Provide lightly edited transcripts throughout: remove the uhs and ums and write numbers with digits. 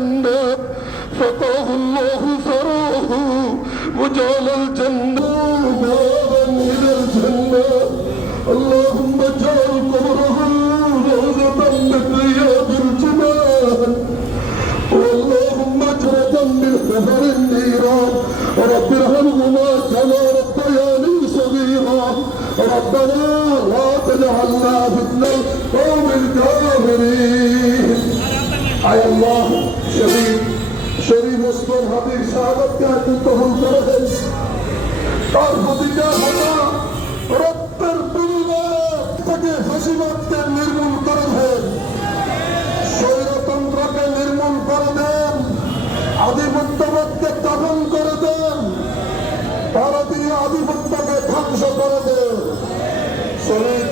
الجنة فتاه الله ثراه وجعل الجنة بابا إلى الجنة اللهم اجعل قبره روضة من رياض الجنان اللهم اجرة من حفر النيران رب ارحمهما كما ربياني صغيرا ربنا لا تجعلنا فتنة قوم الكافرين আয় আল্লাহ শরীফ মুসলিম হাবিব শাহাদাতকে কবুল করেন তার প্রতিটা হাতা রক্তের বিনিময়ে তাকে ফাঁসিবাদকে নির্মূল করে দেন স্বৈরতন্ত্রকে নির্মূল করে দেন আধিপত্যবাদকে দমন করে দেন ভারতীয় আধিপত্যকে ধ্বংস করে দেন শহীদ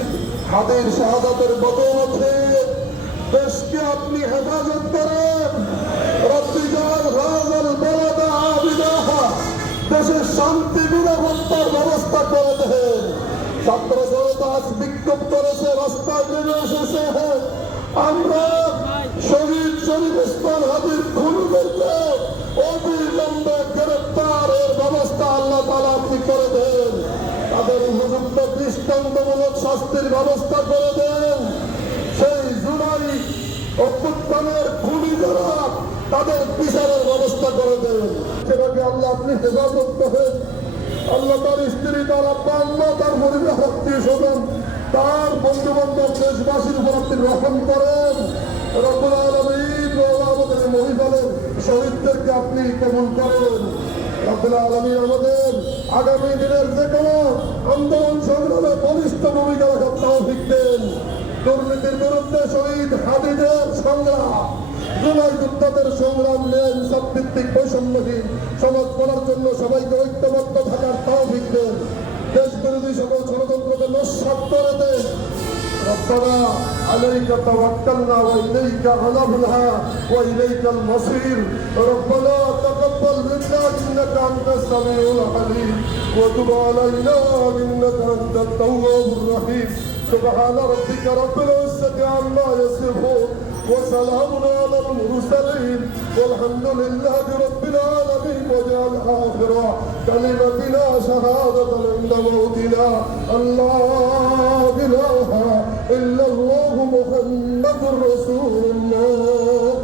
হাদির শাহাদাতের বদৌলতে দেশকে আপনি হেফাজত করেন দেশের শান্তি নিরাপত্তার ব্যবস্থা করে দেন ছাত্র জনতা আজ বিক্ষোভ করেছে রাস্তায় নেমে এসেছে আমরা শহীদ শরীফ ওসমান হাদির খুনিদেরকে অবিলম্বে গ্রেপ্তারের ব্যবস্থা আল্লাহ তাআলা আপনি করে দেন তাদের উপযুক্ত দৃষ্টান্তমূলক শাস্তির ব্যবস্থা করে দেন সেই জুলাই অভ্যুত্থানের খুনি যারা তাদের বিচারের ব্যবস্থা করে দেন সেটাকে আল্লাহ আপনি হেফাজত করেন আল্লাহ তার স্ত্রী তার আব্বা আম্মা তার পরিবার আত্মীয় স্বজন তার বন্ধু বান্ধব দেশবাসীর উপর আপনি রহম করেন রব্বুল আলামিন আমাদের মহিলাদের শহীদদেরকে আপনি কবুল করেন রব্বুল আলামিন আমাদের আগামী দিনের যে কোনো আন্দোলন সংগ্রামে বলিষ্ঠ ভূমিকা রাখার তৌফিক দেন দুর্নীতির বিরুদ্ধে শহীদ হাদিদের সংগ্রাম জুলাই যোদ্ধাদের সংগ্রাম নেন সবভিত্তিক বৈষম্যহীন সমাজ করার জন্য সবাইকে ঐক্যবদ্ধ থাকার তৌফিক দেন দেশ বিরোধী সকল ষড়যন্ত্রকে নস্যাৎ করে দেন ربنا عليك توكلنا وإليك أنبنا وإليك المصير ربنا تقبل منا إنك أنت السميع العليم وتب علينا إنك أنت التواب الرحيم سبحان ربك رب العزة عما يصفون وسلام على المرسلين والحمد لله رب العالمين واجعل آخر كلمتنا شهادة عند موتنا الله إله إلا الله محمد رسول الله